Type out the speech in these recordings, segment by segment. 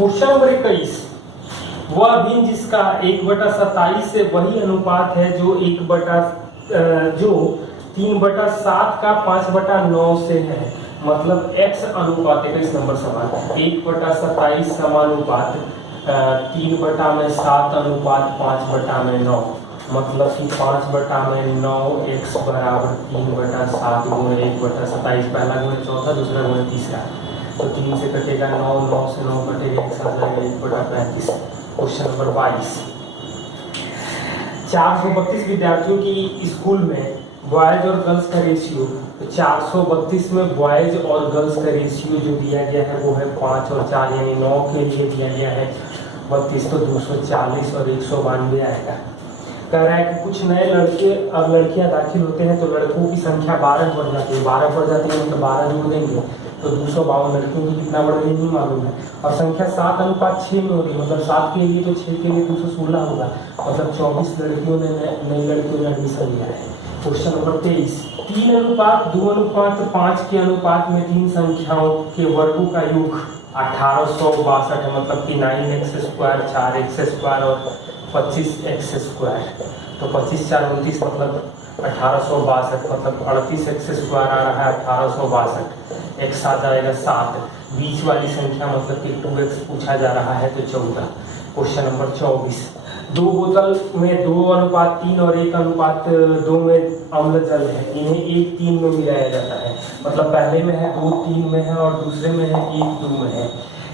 Question number 21, वह भिन्न जिसका 1/27 से वही अनुपात है जो 3/7 का 5/9 से है। मतलब x अनुपात 21 नंबर सवाल 1/27 समानुपात 3/7 अनुपात 5/9, मतलब कि 5/9 x बराबर 3/7 गुणे 1/27, पहला गुणे चौथा, दूसरा गुणे तीसरा, तो 3 से कटेगा 9, 9 से 9 कटेगा, x आ जाएगा 1/35। क्वेश्चन नंबर 22, 432 विद्यार्थियों की स्कूल में बॉयज और गर्ल्स का रेशियो, तो 432 में बॉयज और गर्ल्स का रेशियो जो दिया गया है वो है 5 और 4, यानी 9 के लिए दिया गया है 32, तो 240 और 192 आएगा। कह रहा है कि कुछ नए लड़के और लड़कियां दाखिल होते हैं तो लड़कों की संख्या 12 बढ़ जाती है, 12 बढ़ जाती है मतलब 12 जोड़ देंगे तो 252, लड़कियों की कितना बढ़ गई नहीं मालूम है, और संख्या 7:6 में हो रही है, मतलब 7 के लिए तो 6 के लिए 216 होगा, मतलब 24 लड़कियों ने नई लड़कियों ने एडमिशन लिया है। क्वेश्चन नंबर 23, 3:2:5 के अनुपात में तीन संख्याओं के वर्गों का योग 1862 है, मतलब कि 9x², 4x² और 25x², तो 25 4 29 मतलब 1862, मतलब 38x² आ रहा है 1862, x आ जाएगा 7, बीच वाली संख्या मतलब कि 2x पूछा जा रहा है तो 14। क्वेश्चन नंबर 24, 2 बोतल में 2:3 और 1:2 में अम्ल जल है, इन्हें 1:3 में मिलाया जाता है, मतलब पहले में है 2:3 में है और दूसरे में है 1:2 में है,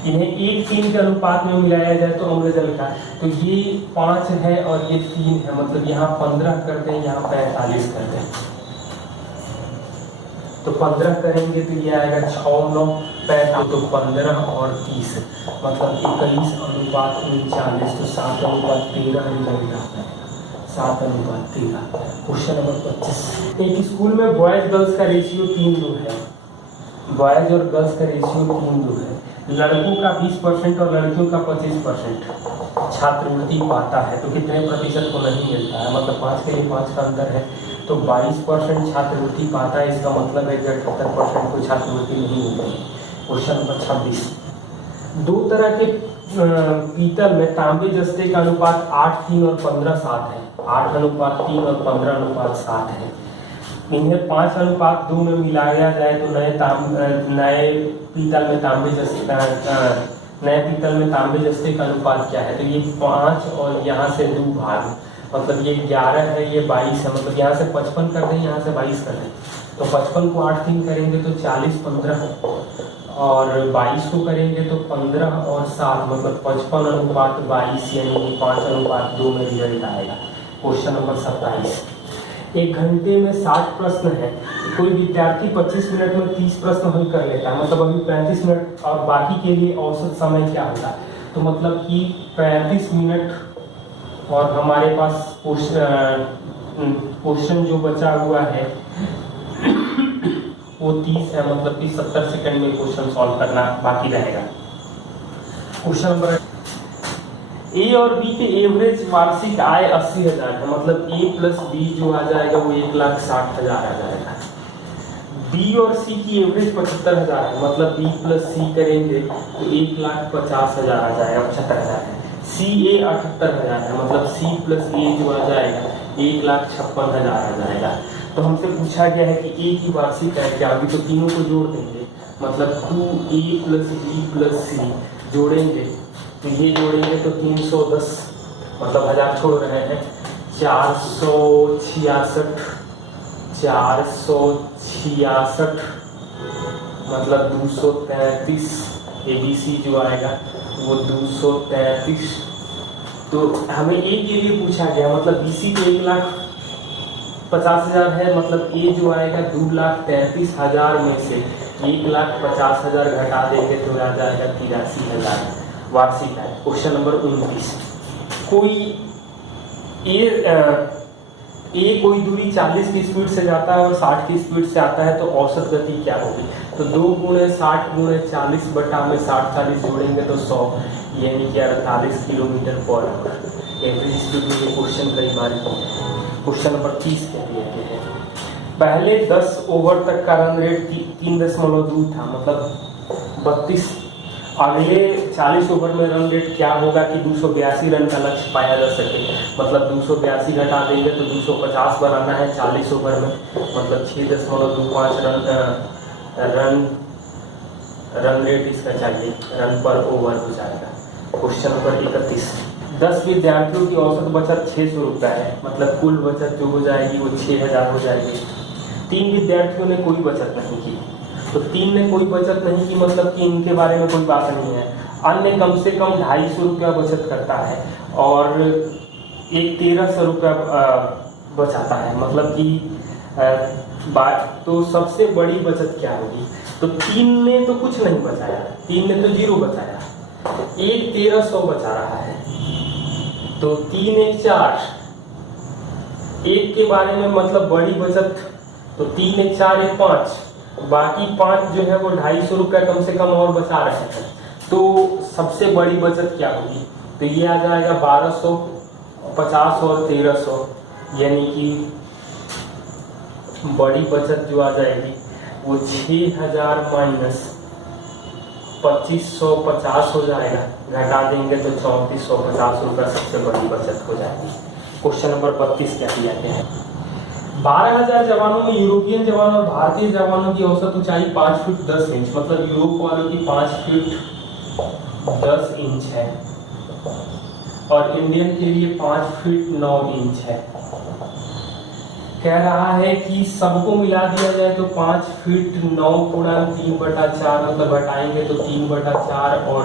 इन्हें 1:3 के अनुपात में मिलाया जाए तो अम्ल जल का, तो ये 5 है और ये 3 है, मतलब यहाँ 15 करते हैं, यहाँ 45 करते हैं, तो 15 करेंगे तो ये आएगा 6, 9, 35, तो 15 और 30 मतलब 21:39, तो 7:13 रिजल्ट आता है, 7:13। क्वेश्चन नंबर 25, एक स्कूल में बॉयज गर्ल्स का रेशियो 3:2 है, बॉयज और गर्ल्स का रेशियो 3:2 है, लड़कों का 20% और लड़कियों का 25% छात्रवृत्ति पाता है, तो कितने प्रतिशत को नहीं मिलता है, मतलब 5 के लिए 5 का अंतर है, तो 22% छात्रवृत्ति पाता है, इसका मतलब है कि 78% को छात्रवृत्ति नहीं मिलती। क्वेश्चन नंबर 26, 2 तरह के पीतल में तांबे जस्ते का अनुपात 8:3 और 15:7 है, 8:3 और 15:7 है, इन्हें 5:2 में मिलाया जाए तो नए पीतल में तांबे जस्ते का अनुपात क्या है, तो ये 5 और यहाँ से 2 भाग, मतलब ये 11 है, ये 22 है, मतलब यहाँ से 55 कर दें, यहाँ से 22 कर दें, तो 55 को 8:3 करेंगे तो 40, 15 और 22 को करेंगे तो 15 और 7, मतलब 55:22, यानी 5:2 में रिजल्ट आएगा। क्वेश्चन नंबर 27, 1 घंटे में 60 प्रश्न है, कोई विद्यार्थी 25 मिनट में 30 प्रश्न हल कर लेता है, मतलब अभी 35 मिनट और बाकी के लिए औसत समय क्या होगा, तो मतलब कि 35 मिनट और हमारे पास क्वेश्चन जो बचा हुआ है वो 30 है, मतलब कि 70 सेकंड में क्वेश्चन सॉल्व करना बाकी रहेगा। क्वेश्चन नंबर, ए और बी के एवरेज वार्षिक आय 80,000 है, मतलब ए प्लस बी जो आ जाएगा वो 1,60,000 आ जाएगा। बी और सी की एवरेज 75,000 है, मतलब बी प्लस सी करेंगे तो 1,50,000 आ जाएगा, 75,000 है। सी ए 78,000 है, मतलब सी प्लस ए जो आ जाएगा 1,56,000 आ जाएगा। तो हमसे पूछा गया है कि ए की वार्षिक आय क्या होगी, तो तीनों को जोड़ देंगे, मतलब 2a प्लस बी प्लस सी जोड़ेंगे तो ये जोड़ेंगे तो 310, मतलब 1000 छोड़ रहे हैं, 466 मतलब 233, ABC जो आएगा वो 233। तो हमें ए के लिए पूछा गया, मतलब BC तो 1,50,000 है, मतलब ए जो आएगा 2,33,000 में से 1,50,000 घटा देंगे तो आ जाएगा 83,000 वार्षिक आय। क्वेश्चन नंबर 29, कोई दूरी 40 की स्पीड से जाता है और 60 की स्पीड से आता है, तो औसत गति क्या होगी, तो 2 × 60 × 40 बटा में 60 40 जोड़ेंगे तो 100, यानी कि 48 kilometre per hour average speed में। क्वेश्चन कई बार क्वेश्चन नंबर 30 कह दिए हैं, पहले 10 ओवर तक का रन रेट 3.2 था, मतलब 32 अगले 40 ओवर में रन रेट क्या होगा कि 282 रन का लक्ष्य पाया जा सके। मतलब 282 घटा देंगे तो 250 बनाना है 40 ओवर में, मतलब 6.25 रन रेट इसका चाहिए, रन पर ओवर हो जाएगा। क्वेश्चन नंबर 31, 10 विद्यार्थियों की औसत बचत 600 रुपये है, मतलब कुल बचत जो हो जाएगी वो 6000 हो जाएगी। 3 विद्यार्थियों ने कोई बचत नहीं की, तो 3 ने कोई बचत नहीं की मतलब कि इनके बारे में कोई बात नहीं है। अन्य कम से कम 250 रुपया बचत करता है और एक 1300 रुपया बचाता है, मतलब कि तो सबसे बड़ी बचत क्या होगी। तो 3 ने तो कुछ नहीं बचाया, 3 ने तो 0 बचाया, एक 1300 बचा रहा है, तो 3 1 4, एक के बारे में मतलब बड़ी बचत, तो 3 1 4 1 5, बाकी 5 जो है वो 250 रुपया कम से कम और बचा रहे हैं। तो सबसे बड़ी बचत क्या होगी, तो ये आ जाएगा 1250 और 1300, यानी कि बड़ी बचत जो आ जाएगी वो 6000 माइनस 2550 हो जाएगा, घटा देंगे तो 3450 रुपया सबसे बड़ी बचत हो जाएगी। क्वेश्चन नंबर 32 क्या दिया गया है, 12,000 जवानों में यूरोपियन जवान और भारतीय जवानों की औसत ऊंचाई 5 फीट 10 इंच, मतलब यूरोप वालों की 5 फीट 10 इंच है और इंडियन के लिए 5 फीट 9 इंच है। कह रहा है कि सबको मिला दिया जाए तो 5 फीट 9 गुणा 3/4, मतलब घटाएंगे तो 3/4 और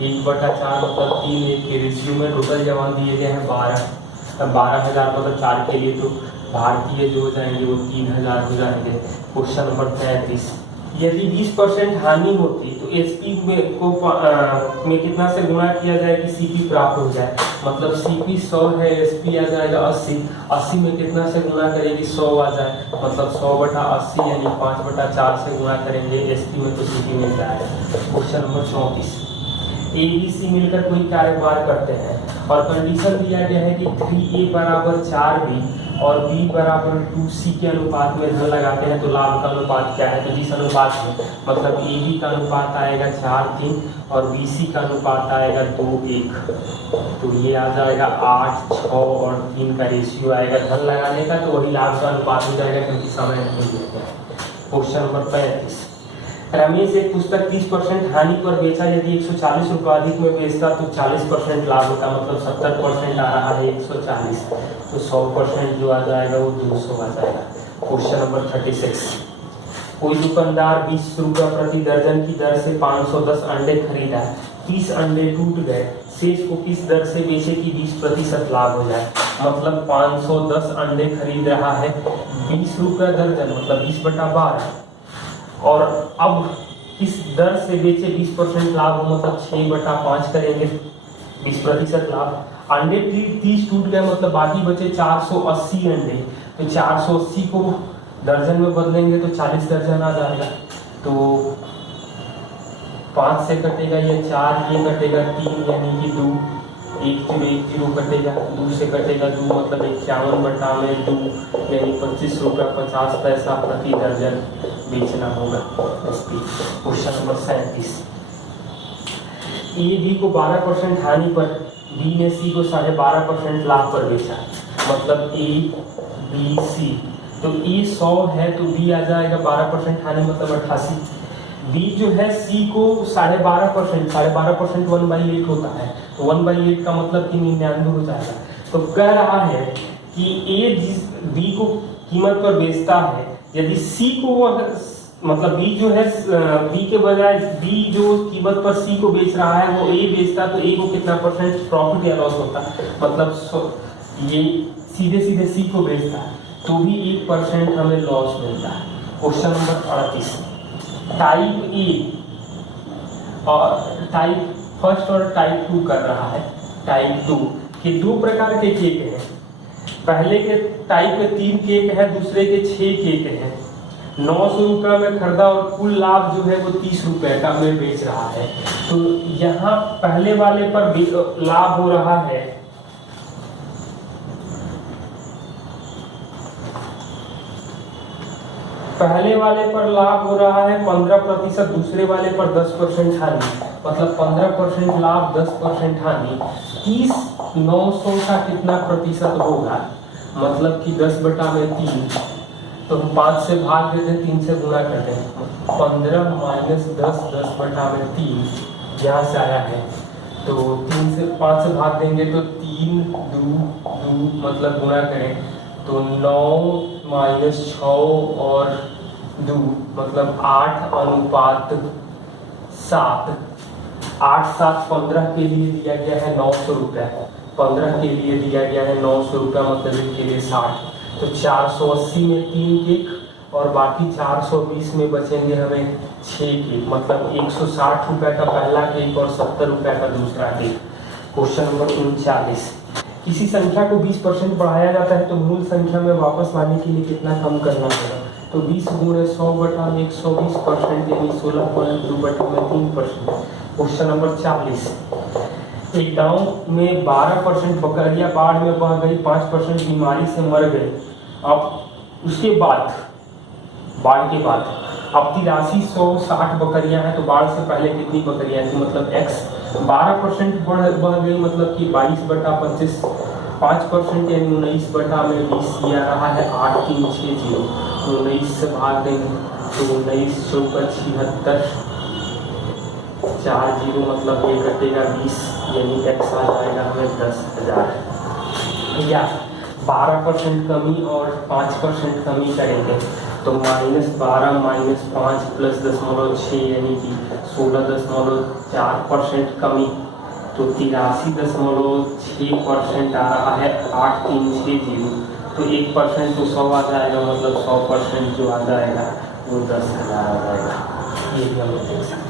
1/4, मतलब 3:1 के रेशियो में टोटल जवान दिए गए हैं 12,000, मतलब 4 के लिए, तो भारतीय जो हो जाएंगे वो 3000 हो जाएंगे। क्वेश्चन नंबर 33, यदि 20% हानि होती तो एसपी में कितना से गुणा किया जाए कि सीपी प्राप्त हो जाए। मतलब सीपी 100 है, एसपी आ जाएगा 80, 80 में कितना से गुणा करेंगे 100 आ जाए, मतलब 100/80 यानी 5/4 से गुणा करेंगे एसपी में तो सीपी मिल जाएगा। Question number 34, A B C मिलकर कोई कार्यभार करते हैं और कंडीशन दिया गया है कि 3A = 4B और B = 2C के अनुपात में धन लगाते हैं तो लाभ का अनुपात क्या है। तो जिस अनुपात में मतलब AB का अनुपात आएगा 4:3 और BC का अनुपात आएगा 2:1, तो ये आ जाएगा 8 6 और 3 का रेशियो आएगा धन लगाने का, तो वही लाभ का अनुपात हो जाएगा क्योंकि समय नहीं दिया गया। क्वेश्चन नंबर 35, रमेश एक पुस्तक 30% हानि पर बेचा, यदि 140 रुपये अधिक में बेचता तो 40% लाभ होता, मतलब 70% आ रहा है 140, तो 100% जो आ जाएगा वो 200 आ जाएगा। क्वेश्चन नंबर 36, कोई दुकानदार 20 रुपये प्रति दर्जन की दर से 510 अंडे खरीदा, 30 अंडे टूट गए, शेष को किस दर से बेचे कि 20% लाभ हो जाए। मतलब 510 अंडे खरीद रहा है, 20 रुपये दर्जन मतलब 20/12, और अब इस दर से बेचे 20% लाभ हो, मतलब 6/5 करेंगे 20% लाभ। अंडे 30 टूट गए मतलब बाकी बचे 480 अंडे, तो 480 को दर्जन में बदलेंगे तो 40 दर्जन आ जाएगा, तो 5 से कटेगा ये 4, ये कटेगा 3 यानी कि 2, 1 कटेगा, 2 से कटेगा 2 मतलब 51/2 यानी 25 रुपया 50 पैसा प्रति दर्जन बेचना होगा। क्वेश्चन नंबर 37, ए बी को 12% हानि पर, बी ने सी को 12.5% लाभ पर बेचा, मतलब ए बी सी, तो ए 100 है तो बी आ जाएगा 12% हानि मतलब 88, बी जो है सी को 12.5%, 12% 1/8 होता है, तो 1/8 का मतलब कि 99 हो जाएगा। तो कह रहा है कि ए जिस बी को कीमत पर बेचता है, यदि सी को मतलब बी जो है बी के बजाय बी जो कीमत पर सी को बेच रहा है वो ए बेचता, तो ए को कितना % प्रॉफिट या लॉस होता, मतलब ये सीधे सीधे सी को बेचता है तो भी 1% हमें लॉस मिलता है। क्वेश्चन नंबर 38, टाइप ए और टाइप फर्स्ट और टाइप 2 कर रहा है। टाइप 2 के 2 प्रकार के केक हैं, पहले के टाइप में 3 केक है, दूसरे के 6 केक हैं। 900 रुपये में खरीदा और कुल लाभ जो है वो 30 रुपये का में बेच रहा है। तो यहाँ पहले वाले पर लाभ हो रहा है पहले वाले पर लाभ हो रहा है 15%, दूसरे वाले पर 10% हानि। मतलब 15% लाभ 10% हानि, 30 900 का कितना प्रतिशत होगा, मतलब कि 10/3, तो हम 5 से भाग देते हैं, 3 से गुणा करते हैं, 15 माइनस 10 10/3 यहाँ से आया है, तो 3 से 5 से भाग देंगे तो 3 2 मतलब गुणा करें तो 9 माइनस 6 और 2 मतलब 8:7, 8 7 15 के लिए दिया गया है 900 रुपया, 15 के लिए दिया गया है 900 रुपया, मतलब इनके लिए 60, तो 480 में 3 केक और बाकी 420 में बचेंगे हमें 6 केक, मतलब 160 रुपये का पहला केक और 70 रुपये का दूसरा केक। क्वेश्चन नंबर 39, किसी संख्या को 20% बढ़ाया जाता है तो मूल संख्या में वापस लाने के लिए कितना कम करना होगा, तो 20 गुणे 100/120% यानी 16.2/3%। क्वेश्चन नंबर 40, एक गांव में 12% बकरियां बाढ़ में बह गई, 5% बीमारी से मर गए, अब उसके बाद बाढ़ के बाद अब 8360 बकरियां हैं, तो बाढ़ से पहले कितनी बकरियां थी, मतलब x 12% बह गई, मतलब कि 22/25, 5% यानी 19/20 दिया रहा है 8360, 19 से भाग देंगे तो 19 चौका 76, 4 0 मतलब ये कटेगा 20, यानी x आ जाएगा हमें 10,000, या 12% कमी और 5% कमी करेंगे तो -12 - 5 + 0.6 यानी कि 16.4% कमी, तो 83.6% आ रहा है 8360, तो 1% तो 100 आ जाएगा, मतलब 100% जो आ जाएगा वो 10,000 आ जाएगा, ये भी हम देख सकते हैं।